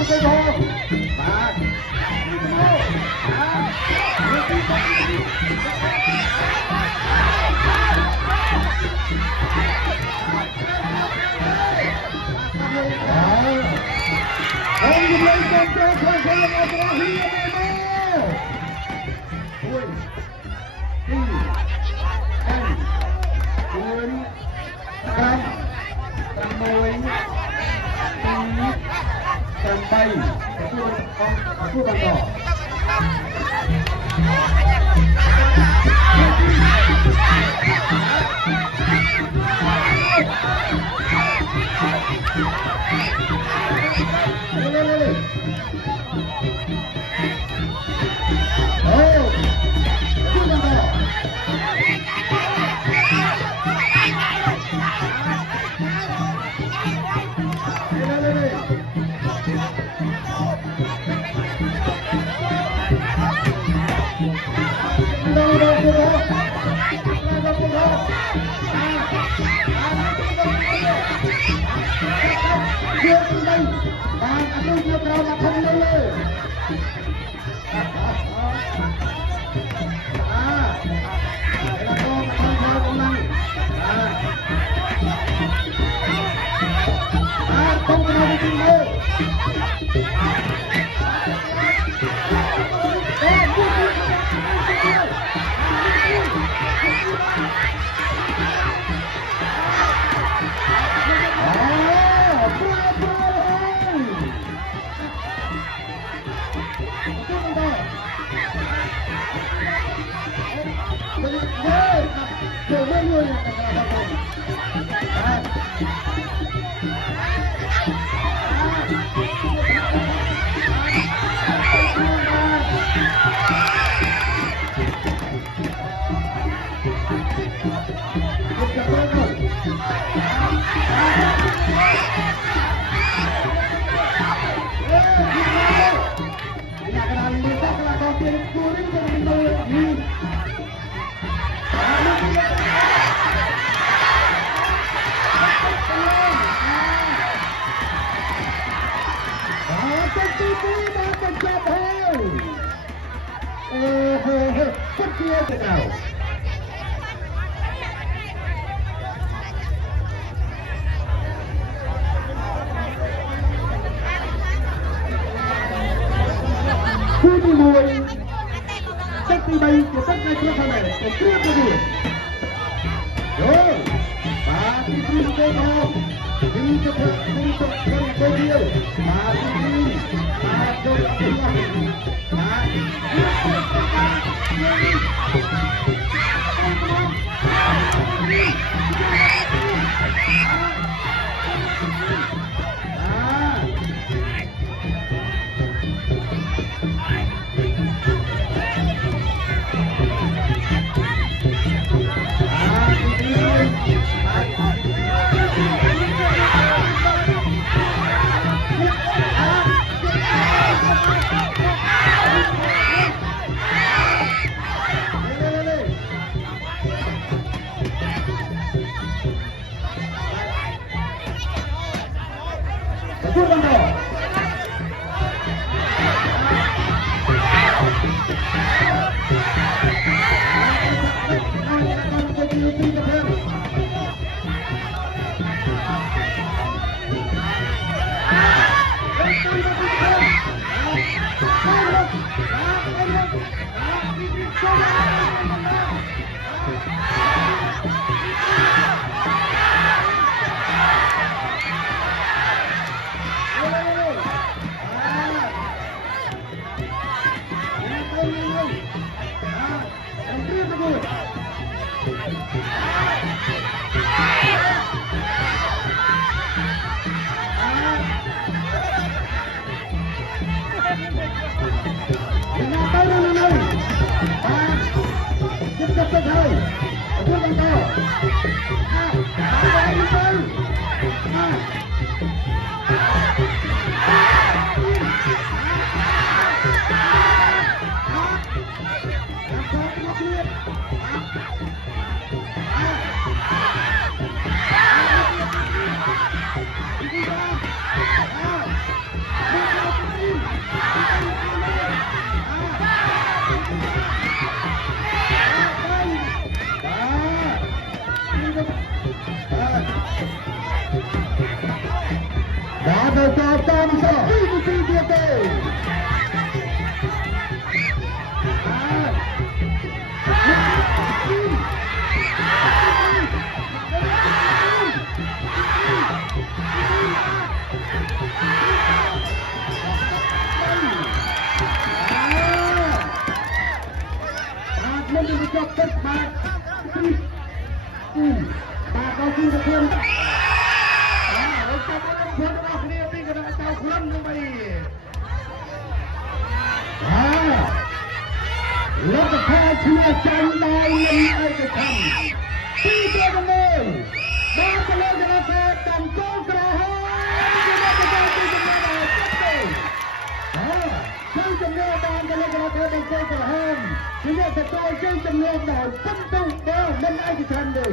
một cây bò và ông nhìn lên con trai không phải là một cái hiên đâu. Ui, đi, anh, ui, anh, cầm môi, cầm tay, cua bằng đỏ. จอตามสองที่เดียวเต้มันจะจบเต็มมาตาเขาขึ้นกระเทียมเราจับมันพ้นออกเนี่ยนี่ก็ได้เจ้าคลั่งลงไปแล้วก็แพ้เชื่อใจนายมันไอ้กระทำที่เดียวกันเลยบ้าไปเลยกันแล้วแต่งโก้กระหายที่นั่นจะได้ที่จะได้จับเลยซึ่งจำเนียนดานกันเลยกันแล้วแต่งโก้กระหายที่นี่จะโตซึ่งจำเนียนดานตั้งตู้เดียวมันไอ้กระทำเลย